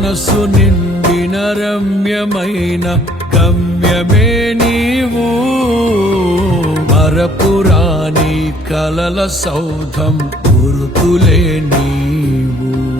మనసు నిండిన రమ్యమైన గమ్యమే నీవు. మరపురాణి కలల సౌధం గురుతులే నీవు.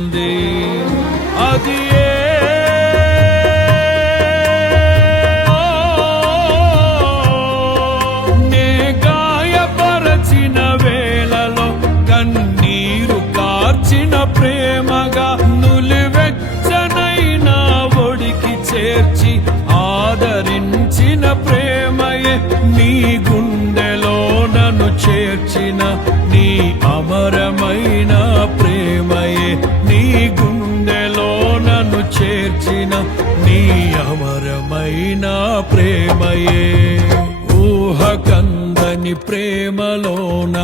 చేర్చి ఆదరించిన ప్రేమయే నీ గుండెలో నన్ను చేర్చిన నీ అమరమైన ప్రేమయే నీ గుండెలో నన్ను చేర్చిన నీ అమరమైన ప్రేమయే. ఊహ కందని ప్రేమలోన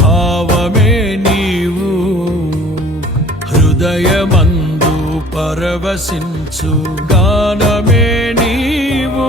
భావమే నీవు. హృదయమంద పరవశించు గానమే నీవు.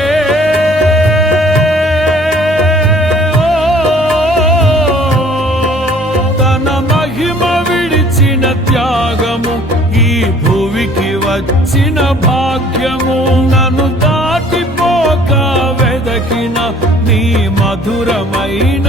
వచ్చిన భాగ్యము నన్ను మధురమైన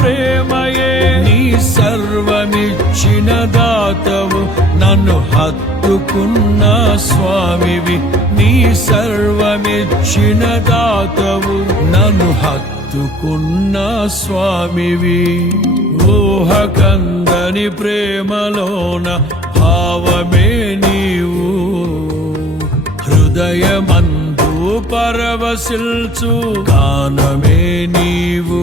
ప్రేమయే. నీ సర్వమిచ్చిన దాతవు నన్ను హత్తుకున్న స్వామివి. నీ సర్వమిచ్చిన దాతవు నన్ను హత్తుకున్న స్వామివి. ఊహకందని ప్రేమలోన భావమే నీవు. హృదయమందు పరవశిల్చు గానమే నీవు.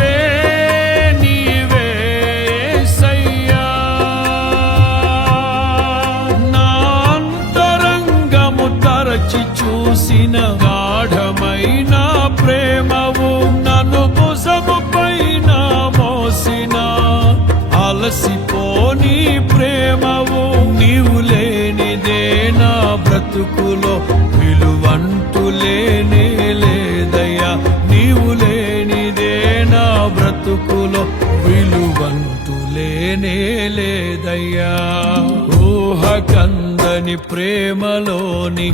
తరచి గాఢమైన ప్రేమవు నన్ను భుజము పైన మోసిన. అలసిపోని ప్రేమవు నీవు లేనిదే నా బ్రతుకులో విలువంటూ లేనే లేదయ్యా. నీవు లేనిదే నా బ్రతుకులో విలువంటూ లేనే లేదయ్యా. ఊహ కందని ప్రేమలోని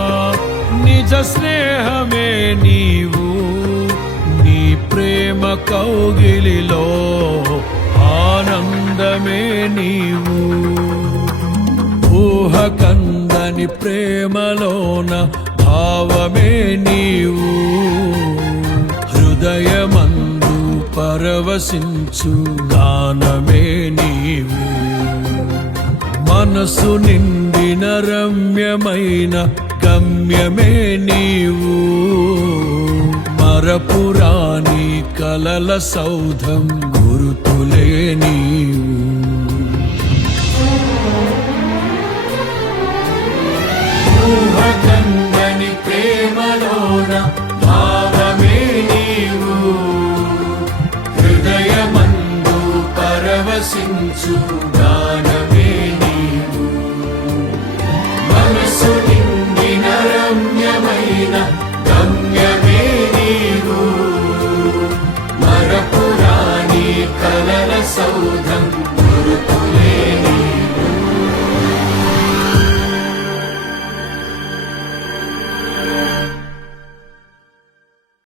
నిజ స్నేహమే నీవు. నీ ప్రేమ కౌగిలిలో ఆనందమే నీవు. ఊహ కందని ప్రేమలోన భావమే నీవు. హృదయమందు పరవశించు గానమే నీవు. మనసు నిండిన రమ్యమైన గమ్యమే నీవు. మరపురాణి కలల సౌధం గురుతులే నీవు. ఊహకందని ప్రేమలోన గాన